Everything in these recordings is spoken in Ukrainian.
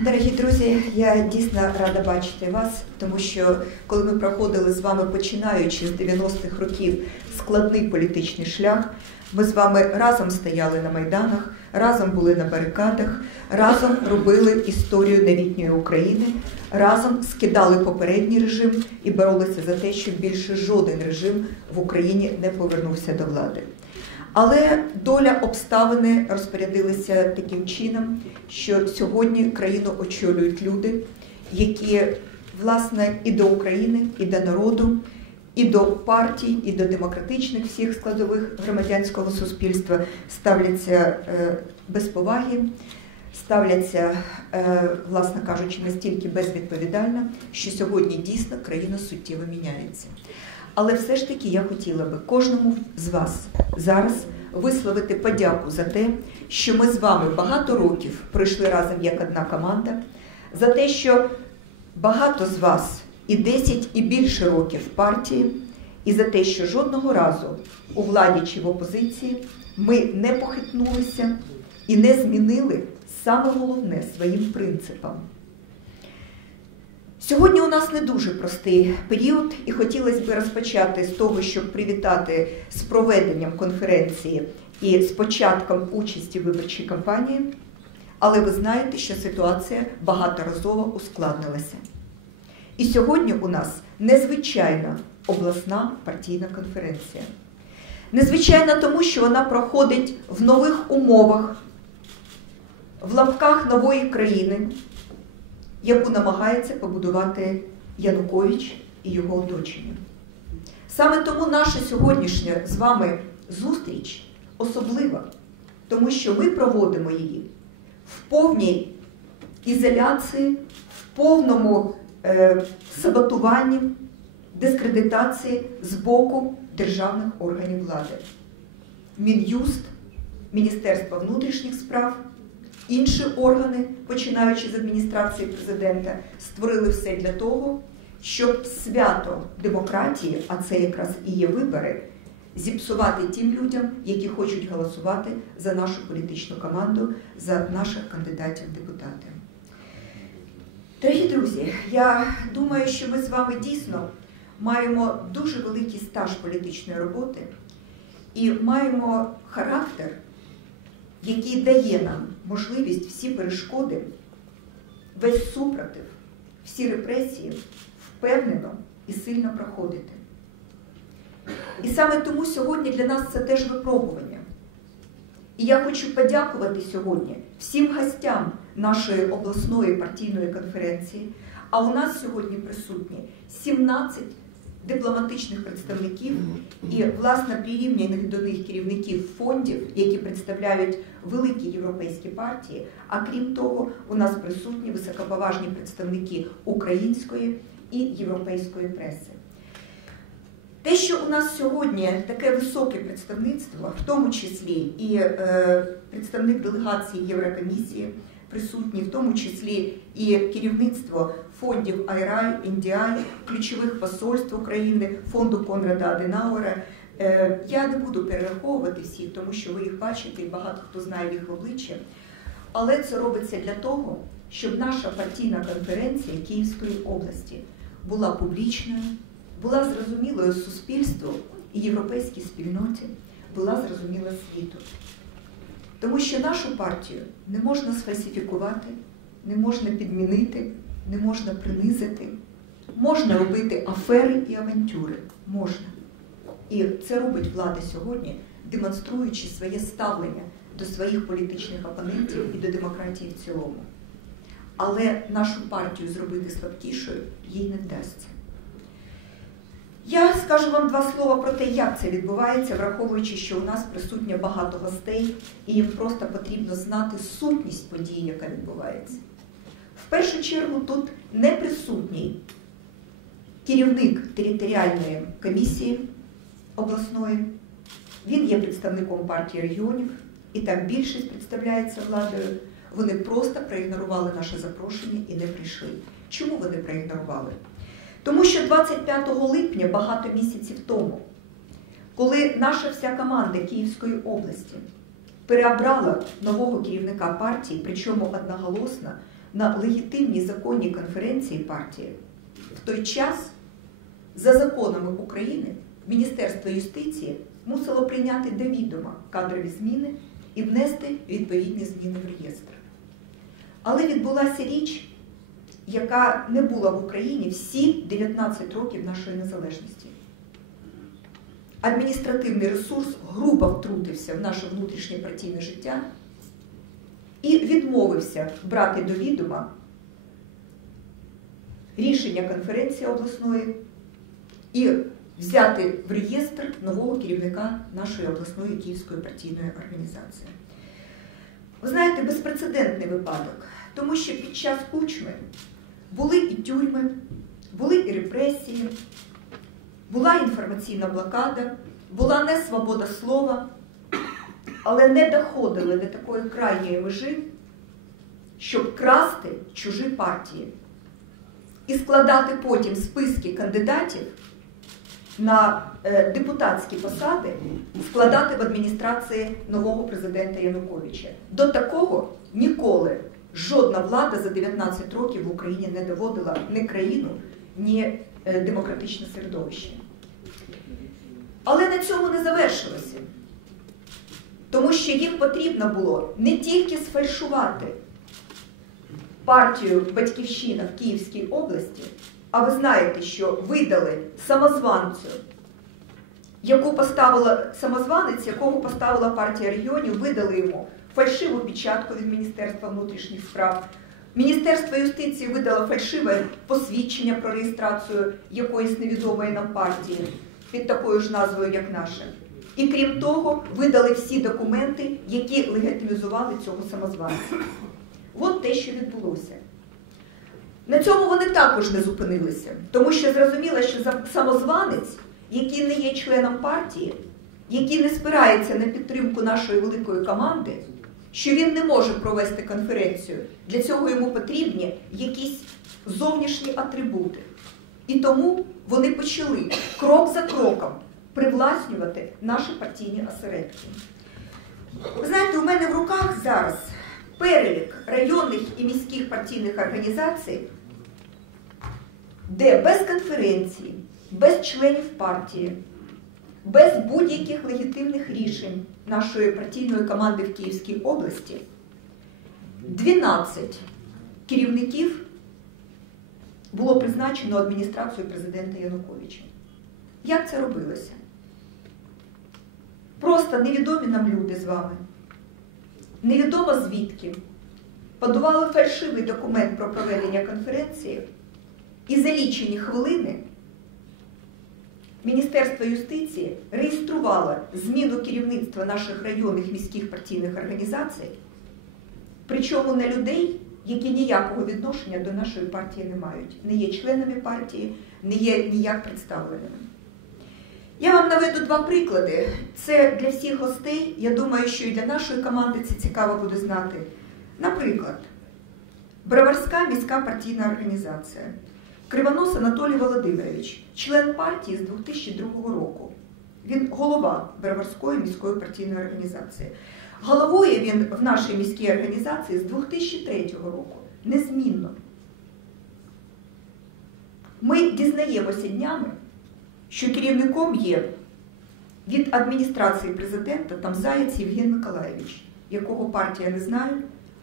Дорогі друзі, я дійсно рада бачити вас, тому що коли ми проходили з вами, починаючи з 90-х років складний політичний шлях, ми з вами разом стояли на майданах, разом були на барикадах, разом робили історію новітньої України, разом скидали попередній режим і боролися за те, щоб більше жоден режим в Україні не повернувся до влади. Але доля обставини розпорядилися таким чином, що сьогодні країну очолюють люди, які власне і до України, і до народу, і до партій, і до демократичних всіх складових громадянського суспільства ставляться е, без поваги, ставляться, е, власне кажучи, настільки безвідповідально, що сьогодні дійсно країна суттєво міняється. Але все ж таки я хотіла би кожному з вас зараз висловити подяку за те, що ми з вами багато років пройшли разом як одна команда, за те, що багато з вас і 10 і більше років партії, і за те, що жодного разу у владі чи в опозиції ми не похитнулися і не змінили саме головне своїм принципам. Сьогодні у нас не дуже простий період, і хотілося б розпочати з того, щоб привітати з проведенням конференції і з початком участі виборчій кампанії. Але ви знаєте, що ситуація багаторазово ускладнилася. І сьогодні у нас незвичайна обласна партійна конференція. Незвичайна тому, що вона проходить в нових умовах, в лапках нової країни яку намагається побудувати Янукович і його оточення. Саме тому наша сьогоднішня з вами зустріч особлива, тому що ми проводимо її в повній ізоляції, в повному е, саботуванні, дискредитації з боку державних органів влади. Мін'юст, Міністерство внутрішніх справ. Інші органи, починаючи з адміністрації президента, створили все для того, щоб свято демократії, а це якраз і є вибори, зіпсувати тим людям, які хочуть голосувати за нашу політичну команду, за наших кандидатів депутати. Дорогі друзі, я думаю, що ми з вами дійсно маємо дуже великий стаж політичної роботи і маємо характер який дає нам можливість всі перешкоди, весь супротив, всі репресії впевнено і сильно проходити. І саме тому сьогодні для нас це теж випробування. І я хочу подякувати сьогодні всім гостям нашої обласної партійної конференції. А у нас сьогодні присутні 17 дипломатичних представників і власне прирівняних до них керівників фондів, які представляють великі європейські партії. А крім того, у нас присутні високоповажні представники української і європейської преси. Те, що у нас сьогодні таке високе представництво, в тому числі і е, представник делегації Єврокомісії присутні, в тому числі і керівництво фондів IRI, NDI, ключових посольств України, фонду Конрада Аденауера. Е, я не буду перераховувати всіх, тому що ви їх бачите, і багато хто знає їх обличчя. Але це робиться для того, щоб наша партійна конференція Київської області була публічною, була зрозумілою суспільству і європейській спільноті, була зрозуміла світу. Тому що нашу партію не можна сфальсифікувати, не можна підмінити, не можна принизити, можна робити афери і авантюри. Можна. І це робить влада сьогодні, демонструючи своє ставлення до своїх політичних опонентів і до демократії в цілому. Але нашу партію зробити слабкішою їй не вдасться. Я скажу вам два слова про те, як це відбувається, враховуючи, що у нас присутньо багато гостей, і їм просто потрібно знати сутність події, яка відбувається. В першу чергу тут не присутній керівник територіальної комісії обласної, він є представником партії регіонів, і там більшість представляється владою. Вони просто проігнорували наше запрошення і не прийшли. Чому вони проігнорували? Тому що 25 липня, багато місяців тому, коли наша вся команда Київської області переобрала нового керівника партії, причому одноголосно, на легітимній законній конференції партії, в той час за законами України Міністерство юстиції мусило прийняти до відома кадрові зміни і внести відповідні зміни в реєстр. Але відбулася річ, яка не була в Україні всі 19 років нашої незалежності. Адміністративний ресурс грубо втрутився в наше внутрішнє партійне життя і відмовився брати до відома рішення конференції обласної і взяти в реєстр нового керівника нашої обласної київської партійної організації. Ви знаєте, безпрецедентний випадок, тому що під час кучми були і тюрми, були і репресії, була інформаційна блокада, була не свобода слова, але не доходили до такої крайньої межі, щоб красти чужі партії і складати потім списки кандидатів на е, депутатські посади, складати в адміністрації нового президента Януковича. До такого ніколи жодна влада за 19 років в Україні не доводила ні країну, ні е, демократичне середовище. Але на цьому не завершилося. Тому що їм потрібно було не тільки сфальшувати партію Батьківщина в Київській області, а ви знаєте, що видали самозванцю, яку поставила самозванець, якого поставила партія регіонів, видали йому фальшиву печатку від Міністерства внутрішніх справ. Міністерство юстиції видало фальшиве посвідчення про реєстрацію якоїсь невідомої нам партії під такою ж назвою, як наша. І крім того, видали всі документи, які легітимізували цього самозванця. От те, що відбулося. На цьому вони також не зупинилися, тому що зрозуміло, що самозванець, який не є членом партії, який не спирається на підтримку нашої великої команди, що він не може провести конференцію. Для цього йому потрібні якісь зовнішні атрибути. І тому вони почали крок за кроком привласнювати наші партійні осередки. Ви знаєте, у мене в руках зараз перелік районних і міських партійних організацій, де без конференції, без членів партії, без будь-яких легітимних рішень нашої партійної команди в Київській області 12 керівників було призначено адміністрацією президента Януковича. Як це робилося? Просто невідомі нам люди з вами, невідомо звідки, подували фальшивий документ про проведення конференції. І за лічені хвилини Міністерство юстиції реєструвало зміну керівництва наших районних міських партійних організацій, причому на людей, які ніякого відношення до нашої партії не мають, не є членами партії, не є ніяк представленими. Я вам наведу два приклади. Це для всіх гостей. Я думаю, що і для нашої команди це цікаво буде знати. Наприклад, Броварська міська партійна організація. Кривонос Анатолій Володимирович, член партії з 2002 року. Він голова Броварської міської партійної організації. Головує він в нашій міській організації з 2003 року. Незмінно. Ми дізнаємося днями, що керівником є від адміністрації президента там Заєць Євген Миколаєвич, якого партія не знає,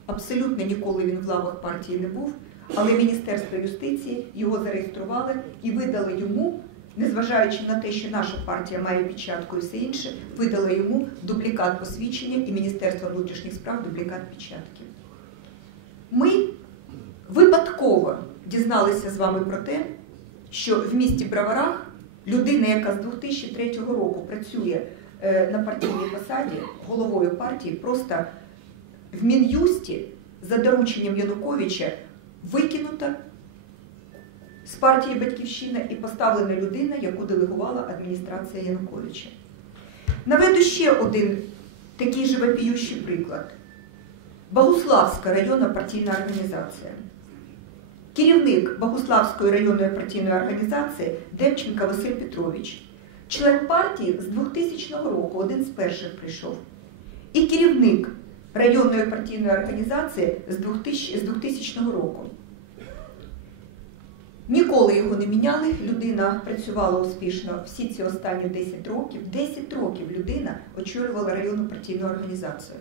абсолютно ніколи він в лавах партії не був, але Міністерство юстиції його зареєстрували і видали йому, незважаючи на те, що наша партія має печатку і все інше, видали йому дублікат посвідчення і Міністерство внутрішніх справ дублікат печатки. Ми випадково дізналися з вами про те, що в місті Браварах людина, яка з 2003 року працює е, на партійній посаді головою партії, просто в Мін'юсті за дорученням Януковича викинута з партії Батьківщина і поставлена людина, яку делегувала адміністрація Януковича. Наведу ще один такий живопіющий приклад. Богуславська районна партійна організація. Керівник Богуславської районної партійної організації Демченка Василь Петрович, член партії з 2000 року, один з перших прийшов. І керівник районної партійної організації з 2000, з 2000 року. Ніколи його не міняли. Людина працювала успішно всі ці останні 10 років. 10 років людина очолювала районну партійну організацію.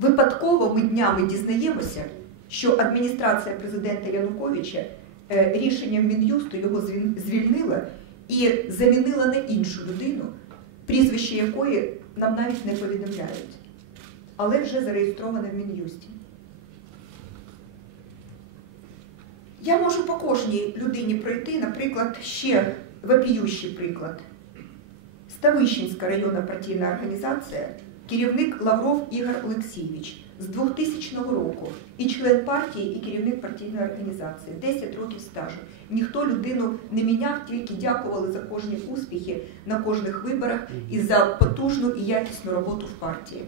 Випадково ми днями дізнаємося, що адміністрація президента Януковича е, рішенням Мін'юсту його звільнила і замінила на іншу людину, прізвище якої нам навіть не повідомляють, але вже зареєстроване в Мін'юсті. Я можу по кожній людині пройти, наприклад, ще вопіющий приклад. Ставищенська районна партійна організація, керівник Лавров Ігор Олексійович з 2000 року, і член партії, і керівник партійної організації, 10 років стажу. Ніхто людину не міняв, тільки дякували за кожні успіхи на кожних виборах і за потужну і якісну роботу в партії.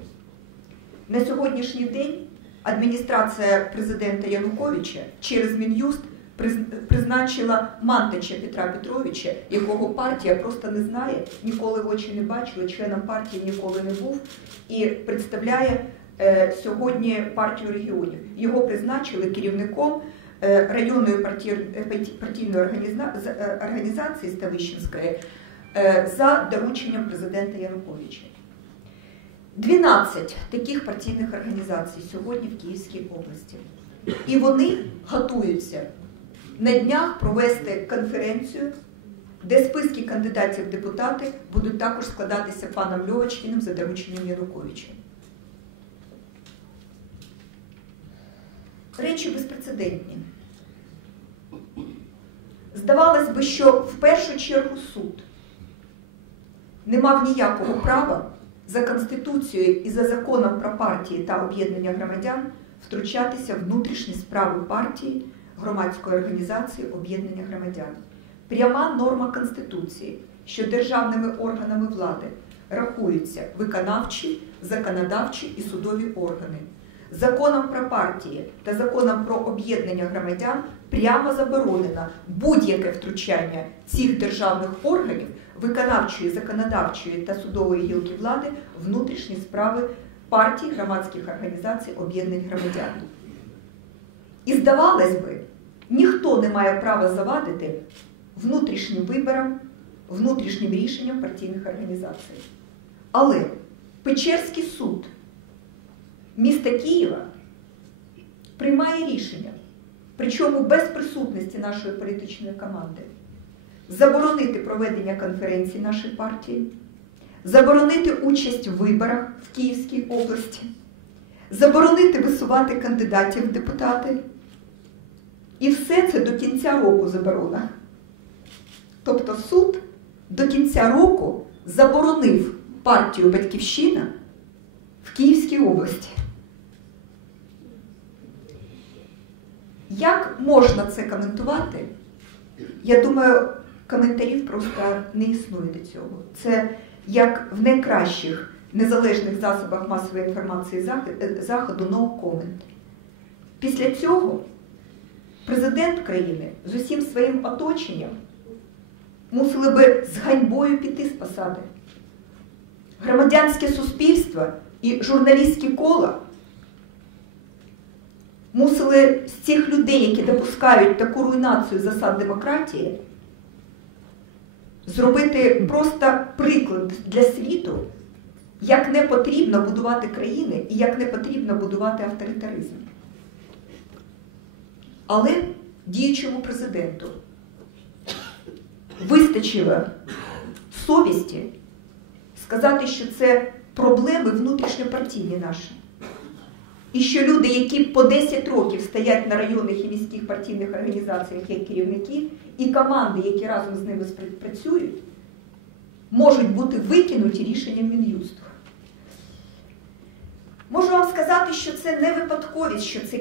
На сьогоднішній день адміністрація президента Януковича через Мін'юст призначила Мантича Петра Петровича, якого партія просто не знає, ніколи в очі не бачила, членом партії ніколи не був і представляє сьогодні партію регіонів. Його призначили керівником е, районної партійної е, організації Ставищенської е, за дорученням президента Януковича. 12 таких партійних організацій сьогодні в Київській області. І вони готуються на днях провести конференцію, де списки кандидатів в депутати будуть також складатися паном Льовочкіним за дорученням Януковича. Речі безпрецедентні. Здавалось би, що в першу чергу суд не мав ніякого права за Конституцією і за законом про партії та об'єднання громадян втручатися в внутрішні справи партії громадської організації об'єднання громадян. Пряма норма Конституції, що державними органами влади рахуються виконавчі, законодавчі і судові органи. Законом про партії та законом про об'єднання громадян прямо заборонено будь-яке втручання цих державних органів виконавчої, законодавчої та судової гілки влади внутрішні справи партій, громадських організацій, об'єднань громадян. І здавалось би, ніхто не має права завадити внутрішнім виборам, внутрішнім рішенням партійних організацій. Але Печерський суд міста Києва приймає рішення, причому без присутності нашої політичної команди, заборонити проведення конференції нашої партії, заборонити участь в виборах в Київській області, заборонити висувати кандидатів в депутати. І все це до кінця року заборона. Тобто суд до кінця року заборонив партію Батьківщина в Київській області. Як можна це коментувати? Я думаю, коментарів просто не існує до цього. Це як в найкращих незалежних засобах масової інформації заходу no comment. Після цього президент країни з усім своїм оточенням мусили би з ганьбою піти з посади. Громадянське суспільство і журналістські кола мусили з цих людей, які допускають таку руйнацію засад демократії, зробити просто приклад для світу, як не потрібно будувати країни і як не потрібно будувати авторитаризм. Але діючому президенту вистачило совісті сказати, що це проблеми внутрішньопартійні наші. І що люди, які по 10 років стоять на районних і міських партійних організаціях як керівники, і команди, які разом з ними працюють, можуть бути викинуті рішенням Мін'юсту. Можу вам сказати, що це не випадковість, що це